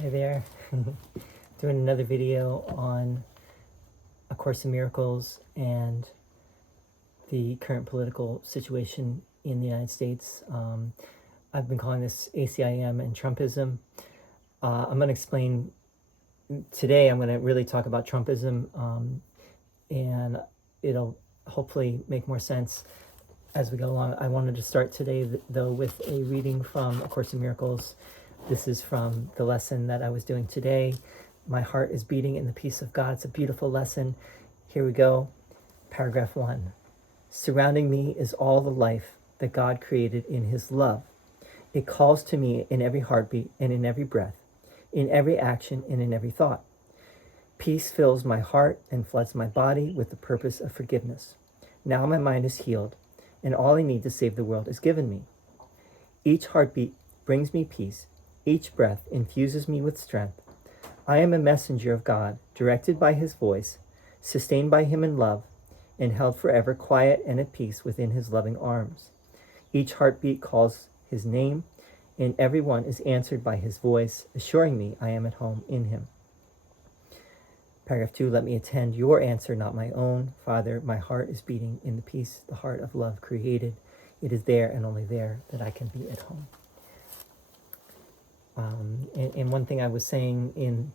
Hi there. Doing another video on A Course in Miracles and the current political situation in the United States. I've been calling this ACIM and Trumpism. I'm going to explain today, I'm going to really talk about Trumpism, and it'll hopefully make more sense as we go along. I wanted to start today, though, with a reading from A Course in Miracles. This is from the lesson that I was doing today. My heart is beating in the peace of God. It's a beautiful lesson. Here we go. Paragraph 1. Surrounding me is all the life that God created in his love. It calls to me in every heartbeat and in every breath, in every action and in every thought. Peace fills my heart and floods my body with the purpose of forgiveness. Now my mind is healed, and all I need to save the world is given me. Each heartbeat brings me peace. Each breath infuses me with strength. I am a messenger of God, directed by his voice, sustained by him in love, and held forever quiet and at peace within his loving arms. Each heartbeat calls his name, and every one is answered by his voice, assuring me I am at home in him. Paragraph 2, let me attend your answer, not my own. Father, my heart is beating in the peace, the heart of love created. It is there and only there that I can be at home. And one thing I was saying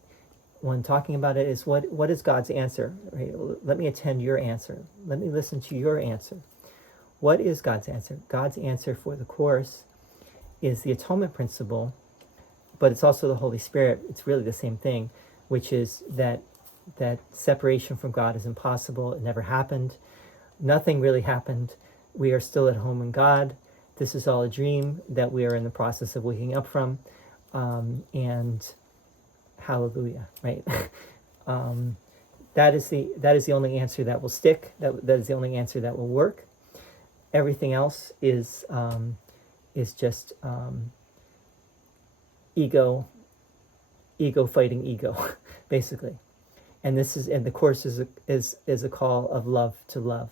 when talking about it is what is God's answer? Right? Let me attend your answer. Let me listen to your answer. What is God's answer? God's answer for the Course is the atonement principle, but it's also the Holy Spirit. It's really the same thing, which is that separation from God is impossible. It never happened. Nothing really happened. We are still at home in God. This is all a dream that we are in the process of waking up from. And hallelujah, right? That is the only answer that will stick. That is the only answer that will work. Everything else is just ego fighting ego, basically. And the Course is a call of love to love.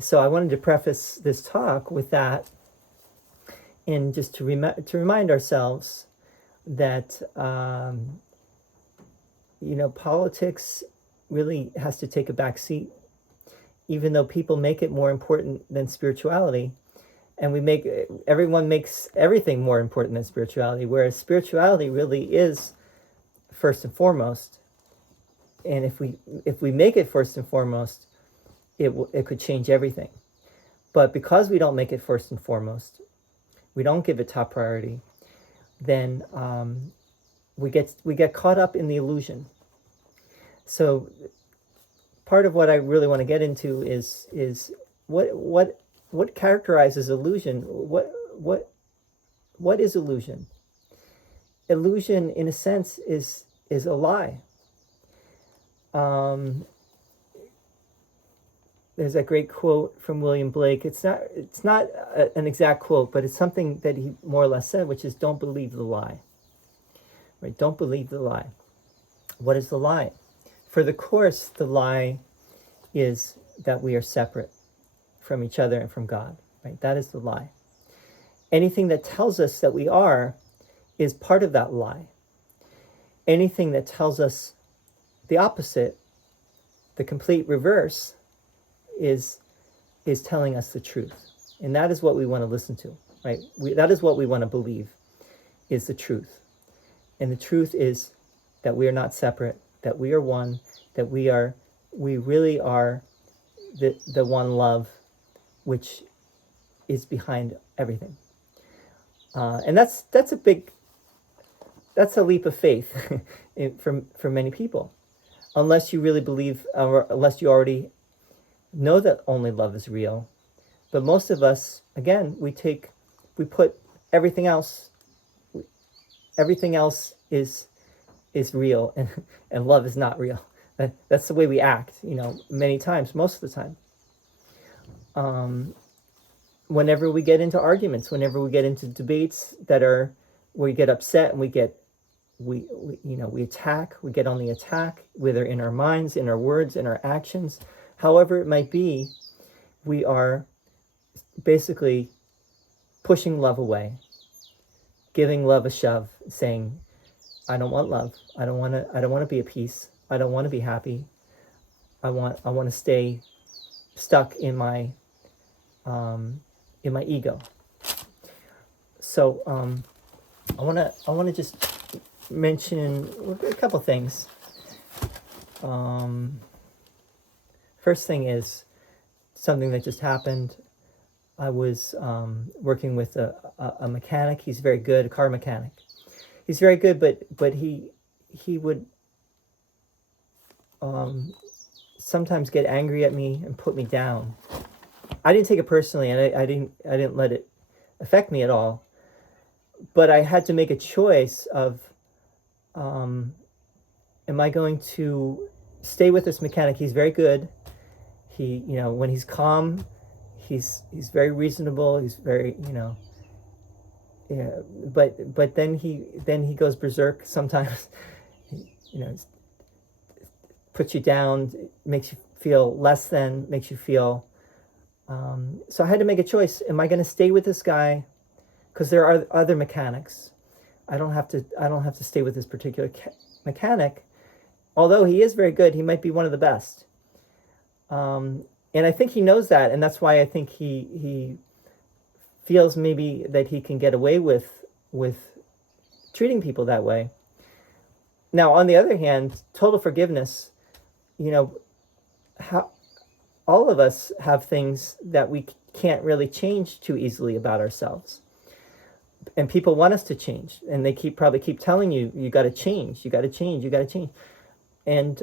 So I wanted to preface this talk with that. And just to remind ourselves that, politics really has to take a back seat, even though people make it more important than spirituality. And everyone makes everything more important than spirituality, whereas spirituality really is first and foremost. And if we make it first and foremost, it could change everything. But because we don't make it first and foremost, we don't give it top priority, then we get caught up in the illusion. So part of what I really want to get into is what characterizes illusion. What is illusion? Illusion, in a sense, is a lie. There's a great quote from William Blake. It's not an exact quote, but it's something that he more or less said, which is, don't believe the lie. Right? Don't believe the lie. What is the lie? For the Course, the lie is that we are separate from each other and from God. Right? That is the lie. Anything that tells us that we are is part of that lie. Anything that tells us the opposite, the complete reverse, is telling us the truth. And that is what we want to listen to, right? That is what we want to believe is the truth. And the truth is that we are not separate, that we are one, that we really are the one love, which is behind everything. And that's a leap of faith for many people, unless you really believe, or unless you already know that only love is real. But most of us, again, we put everything else is real, and love is not real. That's the way we act, many times, most of the time. Whenever we get into arguments, whenever we get into debates where we get upset and we attack, we get on the attack, whether in our minds, in our words, in our actions, however it might be, we are basically pushing love away, giving love a shove, saying, I don't want love. I don't want to be at peace. I don't want to be happy. I want to stay stuck in my ego. So I want to just mention a couple things. First thing is something that just happened. I was working with a mechanic. He's very good, a car mechanic. He's very good, but he would sometimes get angry at me and put me down. I didn't take it personally, and I didn't let it affect me at all. But I had to make a choice of, am I going to stay with this mechanic? He's very good. He, when he's calm, he's very reasonable. He's very, yeah. But then he goes berserk sometimes. Puts you down, makes you feel less than, makes you feel. So I had to make a choice. Am I going to stay with this guy? Because there are other mechanics. I don't have to stay with this particular mechanic. Although he is very good, he might be one of the best. And I think he knows that, and that's why I think he feels maybe that he can get away with treating people that way. Now, on the other hand, total forgiveness, how all of us have things that we can't really change too easily about ourselves. And people want us to change, and they probably keep telling you, you got to change, you got to change, you got to change. And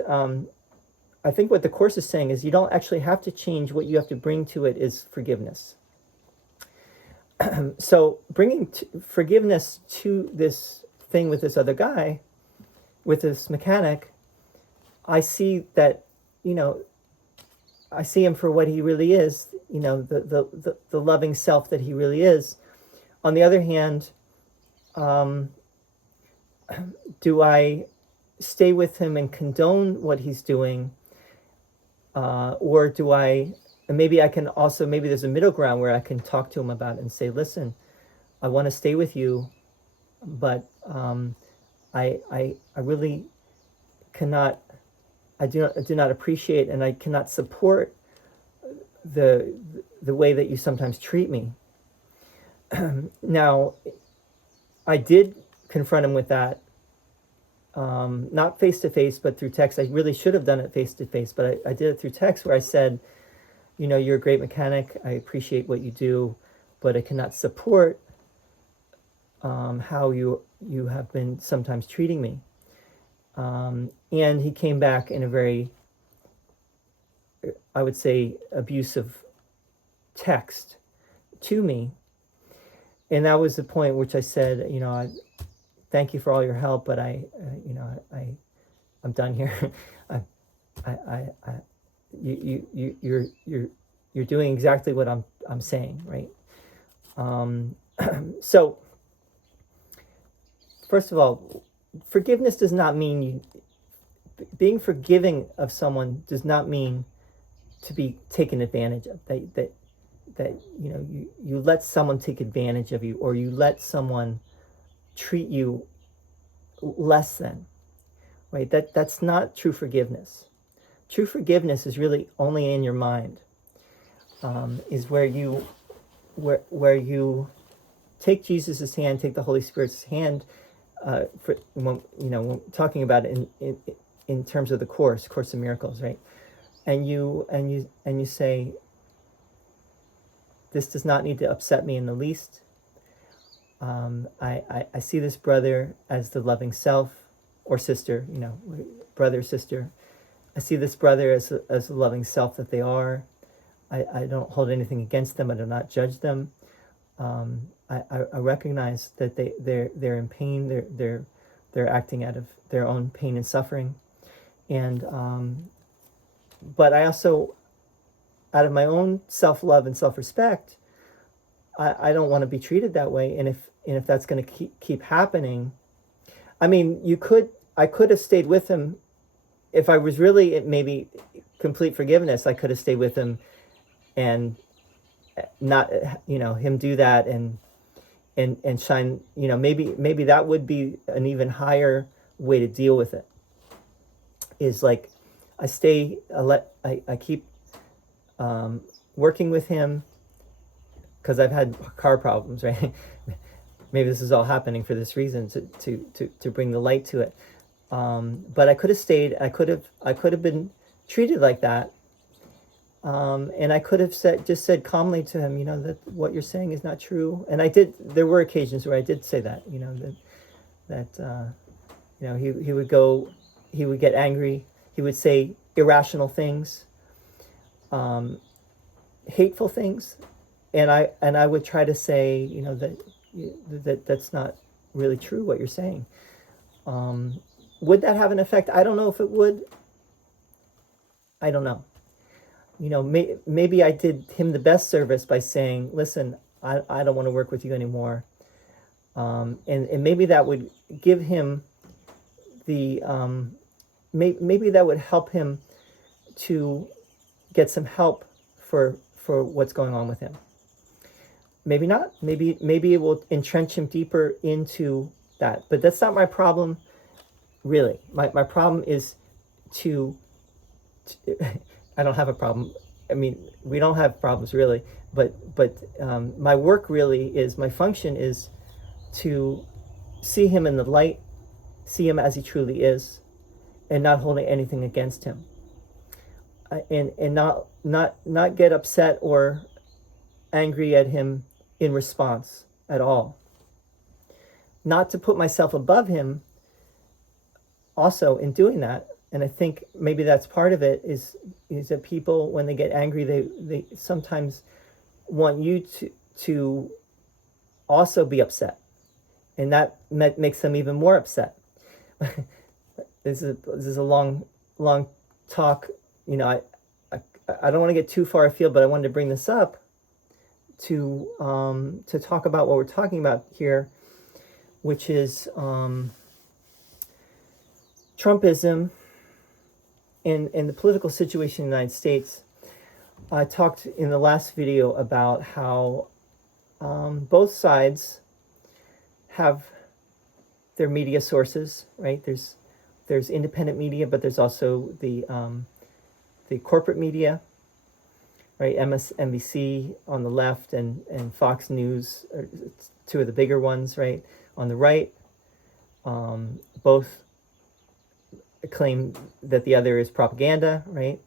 I think what the Course is saying is you don't actually have to change. What you have to bring to it is forgiveness. So bringing forgiveness to this thing with this other guy, with this mechanic, I see that, I see him for what he really is, the loving self that he really is. On the other hand, do I stay with him and condone what he's doing? Or do I, and maybe I can also, maybe there's a middle ground where I can talk to him about it and say, listen, I want to stay with you, but I really cannot, I do not appreciate, and I cannot support the way that you sometimes treat me. Now, I did confront him with that, not face-to-face, but through text. I really should have done it face-to-face, but I did it through text, where I said, you're a great mechanic. I appreciate what you do, but I cannot support how you have been sometimes treating me. And he came back in a very, I would say, abusive text to me. And that was the point which I said, I thank you for all your help, but I'm done here. You're doing exactly what I'm saying, right? So, first of all, forgiveness does not mean being forgiving of someone does not mean to be taken advantage of. That you let someone take advantage of you, or you let someone treat you less than, right? That's not true forgiveness. True forgiveness is really only in your mind. Is where you take Jesus' hand, take the Holy Spirit's hand, for when talking about it in terms of the Course of Miracles, right? And you say, this does not need to upset me in the least. I see this brother as the loving self, or sister, brother, sister. I see this brother as the loving self that they are. I don't hold anything against them. I do not judge them. I recognize that they're in pain. They're acting out of their own pain and suffering, and but I also, out of my own self-love and self-respect, I don't want to be treated that way. And if that's going to keep happening, I mean, I could have stayed with him if I was really maybe complete forgiveness. I could have stayed with him and not, him do that and shine, maybe that would be an even higher way to deal with it is like I keep working with him because I've had car problems, right? Maybe this is all happening for this reason, to bring the light to it. But I could have stayed. I could have been treated like that, and I could have said calmly to him, that what you're saying is not true. And I did. There were occasions where I did say that, that he would get angry. He would say irrational things, hateful things, and I would try to say, that's not really true what you're saying. Would that have an effect? I don't know if it would. I don't know. Maybe I did him the best service by saying, listen, I don't want to work with you anymore. And maybe that would give him the, maybe that would help him to get some help for what's going on with him. Maybe not. Maybe it will entrench him deeper into that. But that's not my problem, really. My problem is I don't have a problem. I mean, we don't have problems really. But my work really is, my function is to see him in the light, see him as he truly is, and not holding anything against him. And not get upset or angry at him in response at all. Not to put myself above him also in doing that. And I think maybe that's part of it, is that people, when they get angry, they sometimes want you to also be upset. And that makes them even more upset. This is a long talk. I don't want to get too far afield, but I wanted to bring this up to talk about what we're talking about here, which is Trumpism and the political situation in the United States. I talked in the last video about how both sides have their media sources, right? There's independent media, but there's also the corporate media, right? MSNBC on the left and Fox News are two of the bigger ones, right? On the right, both claim that the other is propaganda, right?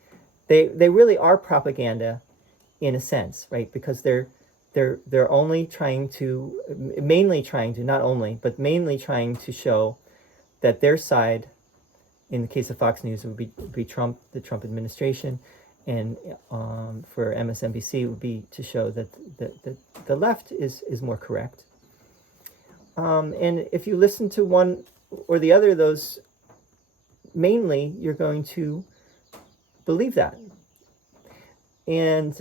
They really are propaganda in a sense, right? Because they're only trying to, mainly trying to show that their side, in the case of Fox News, would be Trump, the Trump administration, and for MSNBC, it would be to show that the left is more correct. And if you listen to one or the other of those, mainly, you're going to believe that. And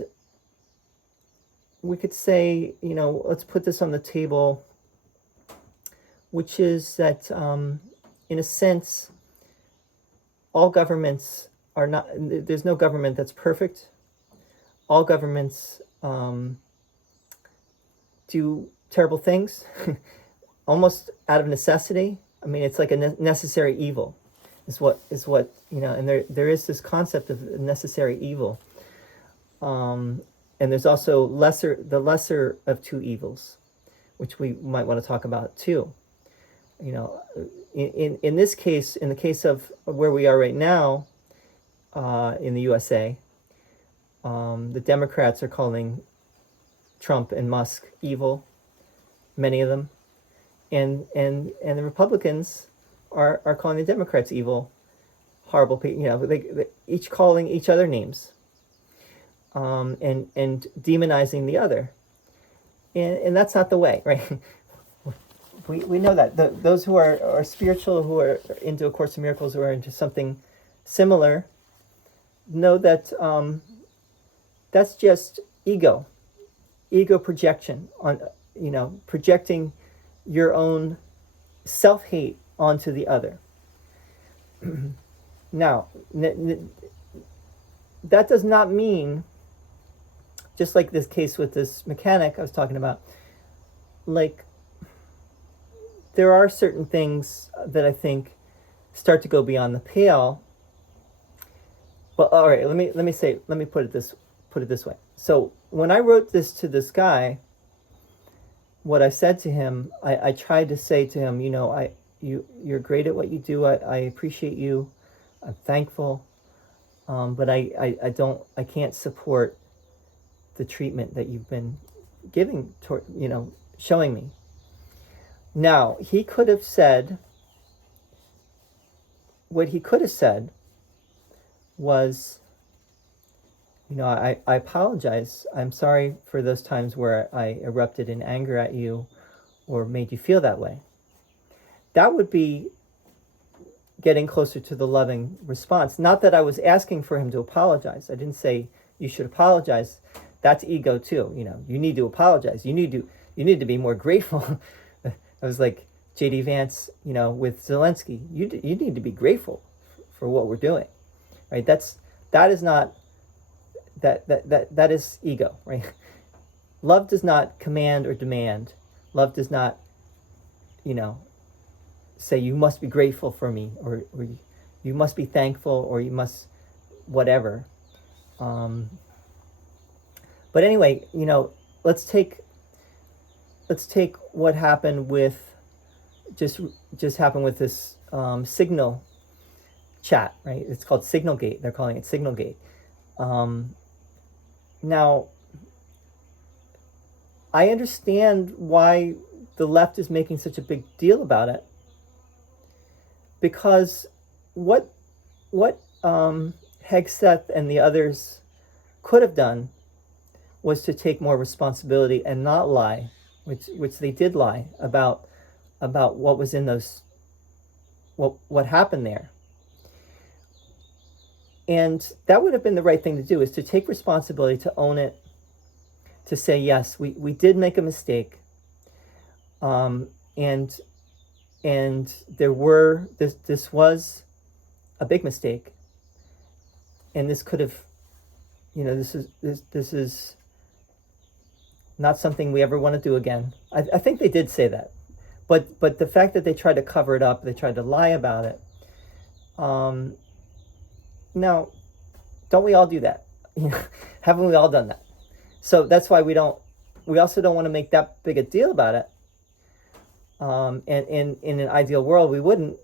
we could say, let's put this on the table, which is that, in a sense, all governments are not, there's no government that's perfect. All governments do terrible things, almost out of necessity. I mean, it's like a necessary evil, is what and there is this concept of necessary evil. And there's also the lesser of two evils, which we might want to talk about too. In this case, in the case of where we are right now, in the USA, the Democrats are calling Trump and Musk evil, many of them, and the Republicans are calling the Democrats evil, horrible people. They each calling each other names, and demonizing the other, and that's not the way, right? We know that those who are spiritual, who are into A Course in Miracles, who are into something similar, know that that's just ego projection on, projecting your own self-hate onto the other. Now, that does not mean, just like this case with this mechanic I was talking about, like, there are certain things that I think start to go beyond the pale. Well, all right, let me put it this way. So when I wrote this to this guy, what I said to him, I tried to say to him, you're great at what you do. I appreciate you. I'm thankful. But I can't support the treatment that you've been giving toward, showing me. Now, he could have said, what he could have said was, I apologize. I'm sorry for those times where I erupted in anger at you or made you feel that way. That would be getting closer to the loving response. Not that I was asking for him to apologize. I didn't say you should apologize. That's ego too. You need to apologize. You need to be more grateful. I was like J.D. Vance, with Zelensky. You need to be grateful for what we're doing, right? That is not that is ego, right? Love does not command or demand. Love does not, say you must be grateful for me, or you must be thankful, or you must whatever. But anyway, let's take what happened with just happened with this Signal chat, right? It's called Signalgate. They're calling it Signalgate. Now, I understand why the left is making such a big deal about it, because what Hegseth and the others could have done was to take more responsibility and not lie, which they did lie about what was in those, what happened there. And that would have been the right thing to do, is to take responsibility, to own it, to say, yes, we did make a mistake. And there were, this was a big mistake. And this could have, this is not something we ever want to do again. I think they did say that. But the fact that they tried to cover it up, they tried to lie about it. Now, don't we all do that? Haven't we all done that? So that's why we also don't want to make that big a deal about it. And in an ideal world, we wouldn't.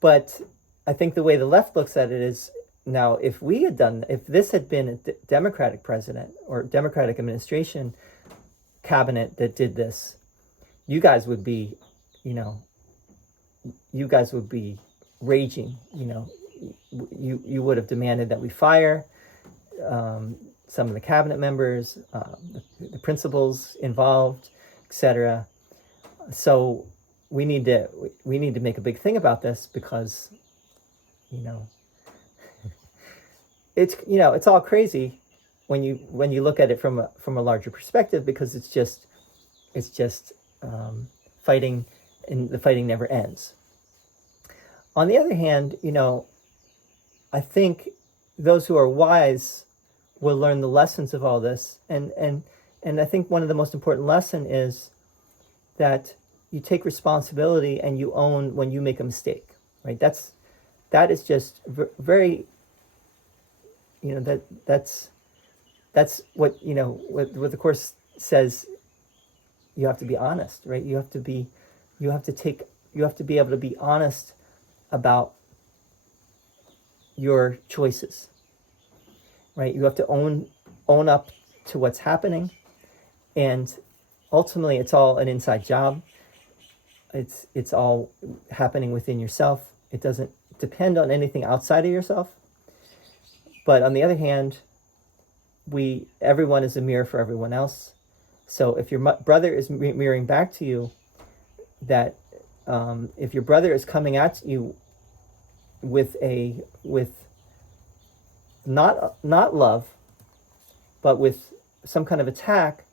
But I think the way the left looks at it is, now, if this had been a Democratic president or Democratic administration cabinet that did this, you guys would be raging. You would have demanded that we fire some of the cabinet members, the principals involved, etc. So we need to make a big thing about this, because it's all crazy when you look at it from a larger perspective, because it's just fighting, and the fighting never ends. On the other hand, I think those who are wise will learn the lessons of all this, and I think one of the most important lesson is that you take responsibility and you own when you make a mistake, right? That is just very, that's what what the Course says. You have to be honest, right? You have to be able to be honest about your choices, right? You have to own up to what's happening, and ultimately it's all an inside job. It's all happening within yourself. It doesn't depend on anything outside of yourself. But on the other hand, everyone is a mirror for everyone else. So if your brother is mirroring back to you, that if your brother is coming at you with not love, but with some kind of attack,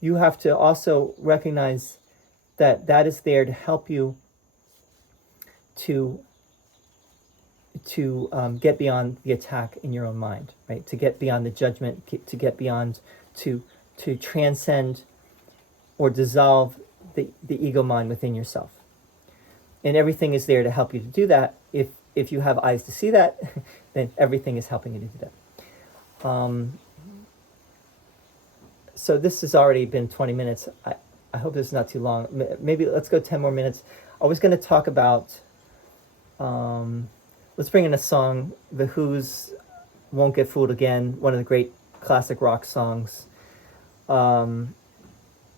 you have to also recognize that is there to help you to get beyond the attack in your own mind, right? To get beyond the judgment, to get beyond, to transcend or dissolve the ego mind within yourself. And everything is there to help you to do that. If you have eyes to see that, then everything is helping you to do that. So this has already been 20 minutes. I hope this is not too long. Maybe let's go 10 more minutes. I was going to talk about, let's bring in a song, The Who's Won't Get Fooled Again, one of the great classic rock songs.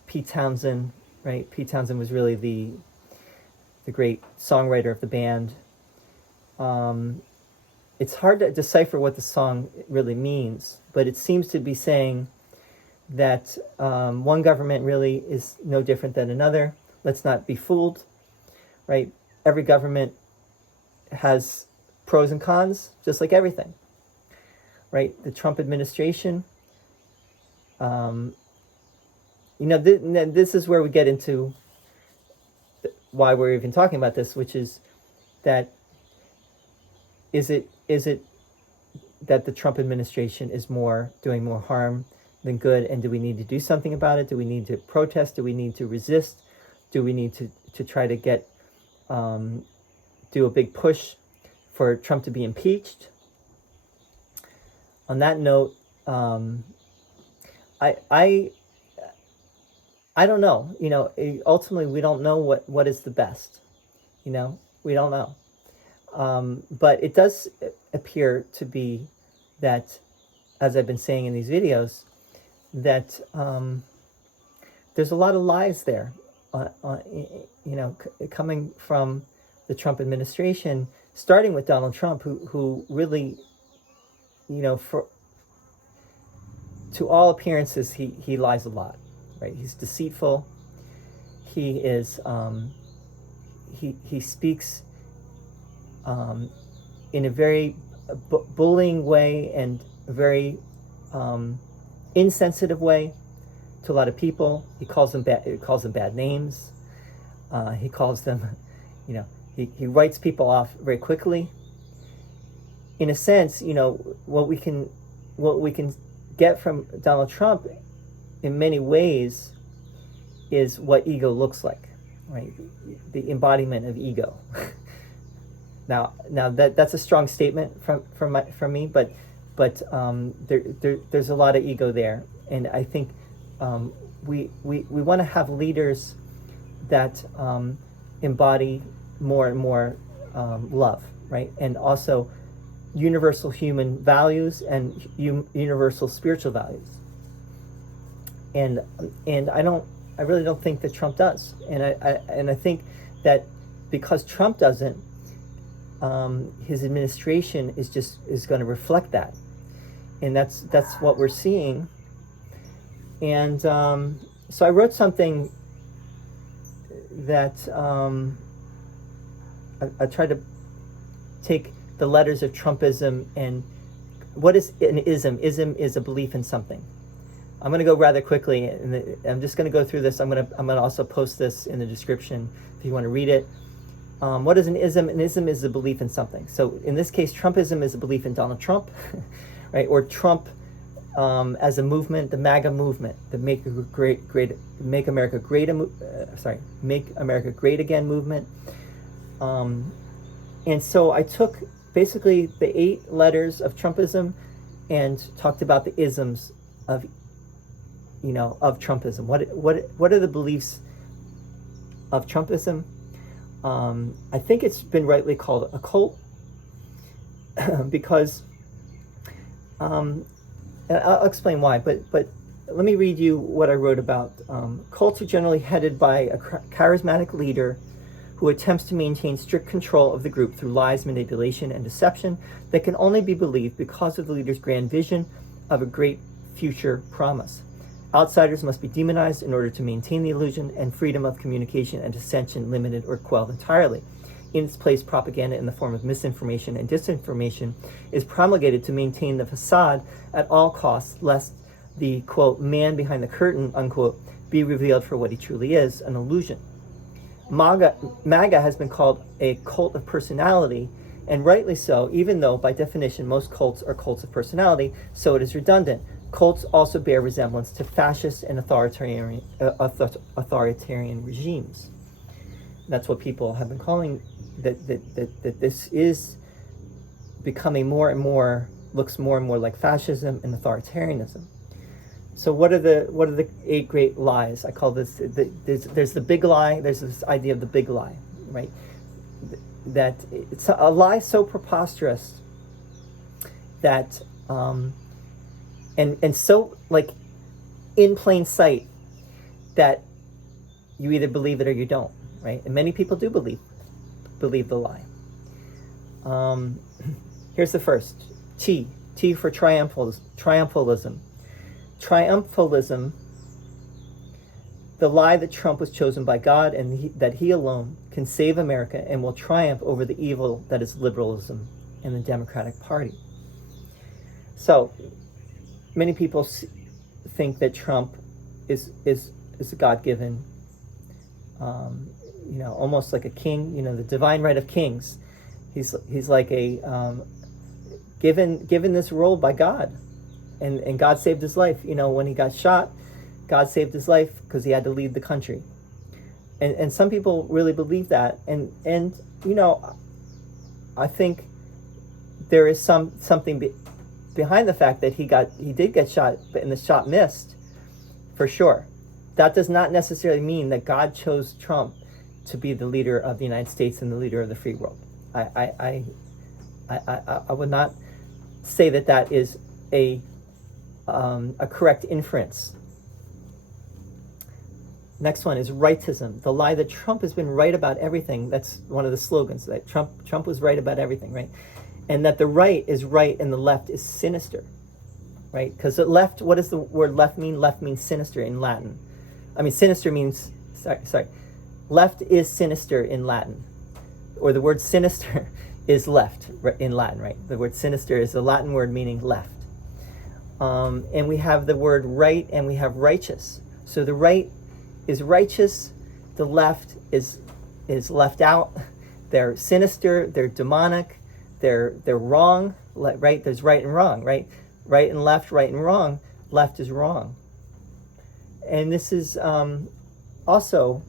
Pete Townsend, right? Pete Townsend was really the great songwriter of the band. It's hard to decipher what the song really means, but it seems to be saying that one government really is no different than another. Let's not be fooled, right? Every government has pros and cons, just like everything, right? The Trump administration, this is where we get into why we're even talking about this, which is that is it that the Trump administration is doing more harm than good, and do we need to do something about it? Do we need to protest? Do we need to resist? Do we need to try to get do a big push for Trump to be impeached? On that note, I don't know. Ultimately, we don't know what is the best. We don't know. But it does appear to be that, as I've been saying in these videos, that there's a lot of lies there, coming from the Trump administration, starting with Donald Trump, who really, to all appearances, he lies a lot, right? He's deceitful. He is, he speaks in a very bullying way and a very insensitive way to a lot of people. He calls them bad names. He calls them, he writes people off very quickly. In a sense, what we can get from Donald Trump in many ways is what ego looks like, right? The embodiment of ego. Now that's a strong statement from me, but there's a lot of ego there, and I think we want to have leaders that embody more and more love, right? And also universal human values and universal spiritual values. And I really don't think that Trump does, and I think that because Trump doesn't, his administration is going to reflect that, and that's what we're seeing. And so I wrote something that I tried to take the letters of Trumpism and what is an ism? Ism is a belief in something. I'm going to go rather quickly, and I'm just going to go through this. I'm going to also post this in the description if you want to read it. What is an ism? An ism is a belief in something. So in this case, Trumpism is a belief in Donald Trump, right? Or Trump as a movement, the MAGA movement, the Make America Great Again movement. And so I took basically the 8 letters of Trumpism and talked about the isms of Trumpism. What are the beliefs of Trumpism? I think it's been rightly called a cult because, and I'll explain why, but let me read you what I wrote about. Cults are generally headed by a charismatic leader who attempts to maintain strict control of the group through lies, manipulation, and deception that can only be believed because of the leader's grand vision of a great future promise. Outsiders must be demonized in order to maintain the illusion, and freedom of communication and dissension limited or quelled entirely. In its place, propaganda in the form of misinformation and disinformation is promulgated to maintain the facade at all costs, lest the, quote, man behind the curtain, unquote, be revealed for what he truly is, an illusion. MAGA has been called a cult of personality, and rightly so, even though by definition most cults are cults of personality, so it is redundant. Cults also bear resemblance to fascist and authoritarian regimes. That's what people have been calling that this is becoming more and more, looks more and more like fascism and authoritarianism. So what are the 8 great lies? I call this, there's the big lie, there's this idea of the big lie, right? That it's a lie so preposterous that, and so like in plain sight that you either believe it or you don't, right? And many people do believe the lie. Here's the first, T for triumphalism. Triumphalism, the lie that Trump was chosen by God and that he alone can save America and will triumph over the evil that is liberalism and the Democratic Party. So many people think that Trump is a God-given, almost like a king, the divine right of kings. He's like a given this role by God. And God saved his life. When he got shot, God saved his life because he had to lead the country. And some people really believe that. And I think there is something behind the fact that he did get shot, and the shot missed, for sure. That does not necessarily mean that God chose Trump to be the leader of the United States and the leader of the free world. I would not say that is a correct inference. Next one is rightism, the lie that Trump has been right about everything. That's one of the slogans, that Trump was right about everything, right? And that the right is right and the left is sinister, right? Because the left, what does the word left mean? Left means sinister in Latin. I mean, sinister means, sorry. Left is sinister in Latin. Or the word sinister is left in Latin, right? The word sinister is a Latin word meaning left. And we have the word right and we have righteous. So the right is righteous, the left is left out. They're sinister, they're demonic, they're wrong, right? There's right and wrong, right? Right and left, right and wrong. Left is wrong. And this is also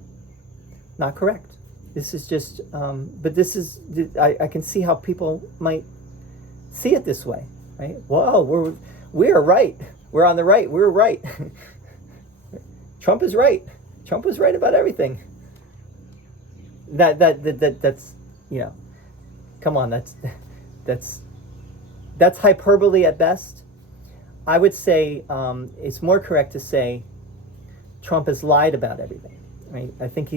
not correct. This is just, but this is, I can see how people might see it this way, right? Whoa, we are right. We're on the right. We're right. Trump is right. Trump was right about everything. That's come on. That's hyperbole at best. I would say it's more correct to say Trump has lied about everything. Right? I think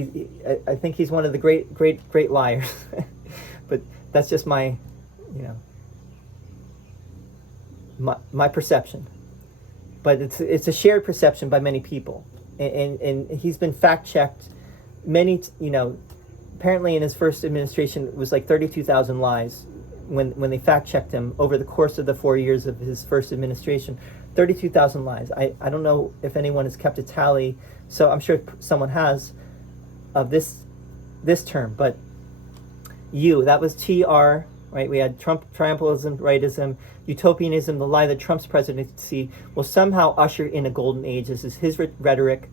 he's one of the great liars. But that's just my my perception. But it's a shared perception by many people, and he's been fact checked. Many apparently in his first administration it was like 32,000 lies when they fact checked him over the course of the 4 years of his first administration. 32,000 lies. I don't know if anyone has kept a tally, so I'm sure someone has, of this term, but that was TR, right? We had triumphalism, rightism, utopianism, the lie that Trump's presidency will somehow usher in a golden age. This is his rhetoric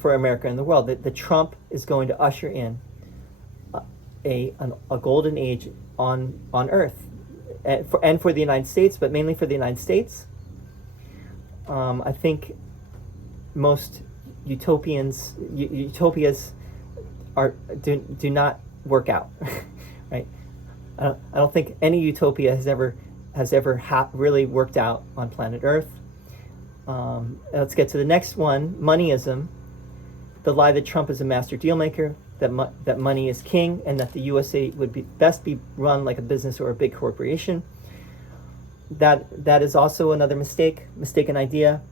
for America and the world, that Trump is going to usher in a golden age on Earth, and for the United States, but mainly for the United States. I think most utopias do not work out, right? I don't think any utopia has ever really worked out on planet Earth. Let's get to the next one, moneyism, the lie that Trump is a master dealmaker, that money is king, and that the USA would best be run like a business or a big corporation. That is also another mistaken idea,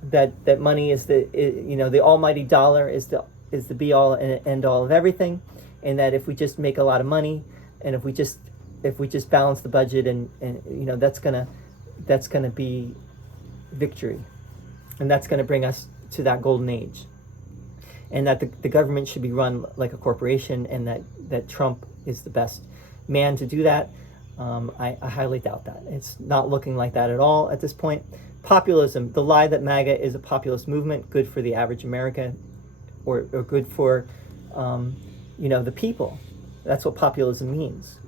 that money is the almighty dollar is the be all and end all of everything, and that if we just make a lot of money, and if we just balance the budget, and that's gonna be victory, and that's gonna bring us to that golden age, and that the government should be run like a corporation, and that Trump is the best man to do that. I highly doubt that. It's not looking like that at all at this point. Populism, the lie that MAGA is a populist movement, good for the average American, or good for the people. That's what populism means.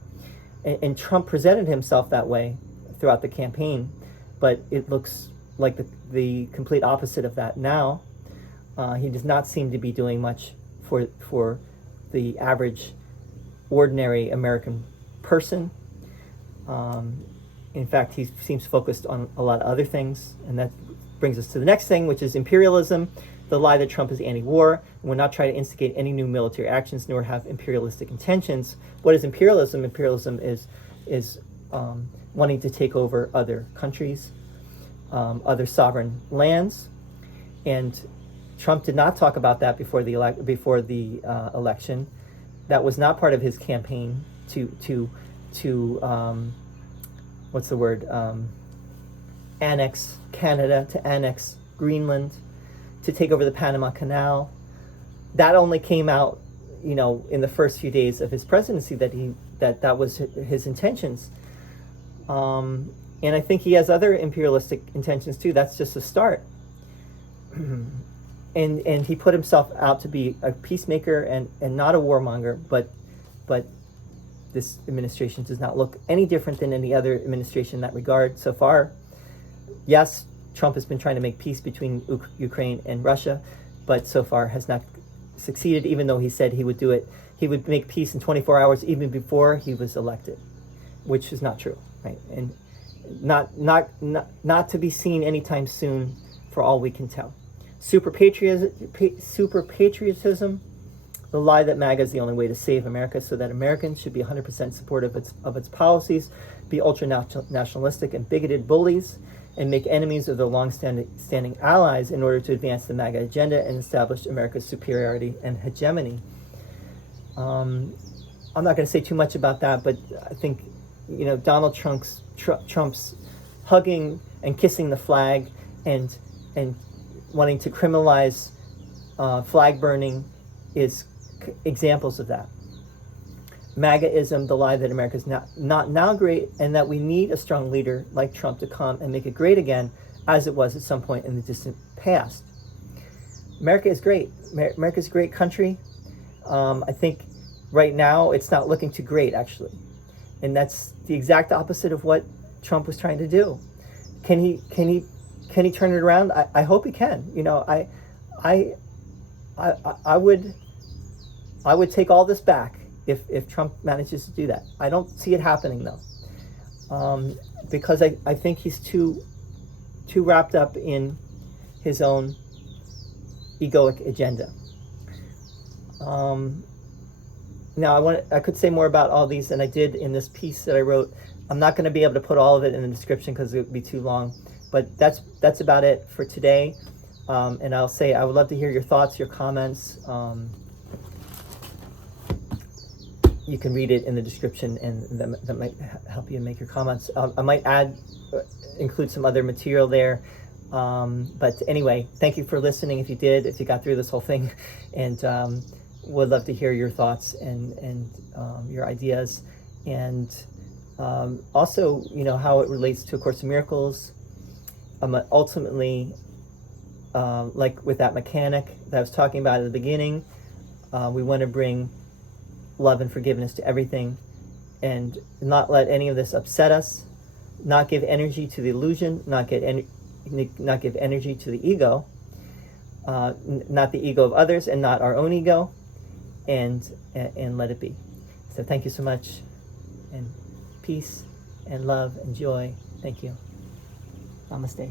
And Trump presented himself that way throughout the campaign, but it looks like the complete opposite of that now. He does not seem to be doing much for the average, ordinary American person. In fact, he seems focused on a lot of other things, and that brings us to the next thing, which is imperialism, the lie that Trump is anti-war and will not try to instigate any new military actions nor have imperialistic intentions. What is imperialism? Imperialism is wanting to take over other countries, other sovereign lands, and Trump did not talk about that before the election. That was not part of his campaign to what's the word? Annex Canada, to annex Greenland, to take over the Panama Canal. That only came out, in the first few days of his presidency, that was his intentions. And I think he has other imperialistic intentions too. That's just a start. And he put himself out to be a peacemaker and not a warmonger, but this administration does not look any different than any other administration in that regard so far. Yes, Trump has been trying to make peace between Ukraine and Russia, but so far has not succeeded, even though he said he would do it. He would make peace in 24 hours even before he was elected, which is not true, right? And not to be seen anytime soon, for all we can tell. Super patriotism, the lie that MAGA is the only way to save America, so that Americans should be 100% supportive of its policies, be ultra-nationalistic and bigoted bullies, and make enemies of their long-standing allies in order to advance the MAGA agenda and establish America's superiority and hegemony. I'm not going to say too much about that, but I think, Donald Trump's hugging and kissing the flag and wanting to criminalize flag burning is examples of that. MAGA-ism, the lie that America is not now great, and that we need a strong leader like Trump to come and make it great again, as it was at some point in the distant past. America is great. America's a great country. I think right now it's not looking too great, actually, and that's the exact opposite of what Trump was trying to do. Can he turn it around? I hope he can. I would take all this back if Trump manages to do that. I don't see it happening though, because I think he's too wrapped up in his own egoic agenda. Now I could say more about all these than I did in this piece that I wrote. I'm not going to be able to put all of it in the description because it would be too long, but that's about it for today. And I'll say I would love to hear your thoughts, your comments. You can read it in the description, and that might help you make your comments. I might include some other material there. But anyway, thank you for listening if you got through this whole thing, and would love to hear your thoughts and your ideas, and also how it relates to A Course in Miracles. Ultimately, like with that mechanic that I was talking about at the beginning, we want to bring love and forgiveness to everything, and not let any of this upset us, not give energy to the illusion, not give energy to the ego, not the ego of others and not our own ego, and let it be. So thank you so much, and peace and love and joy. Thank you. Namaste.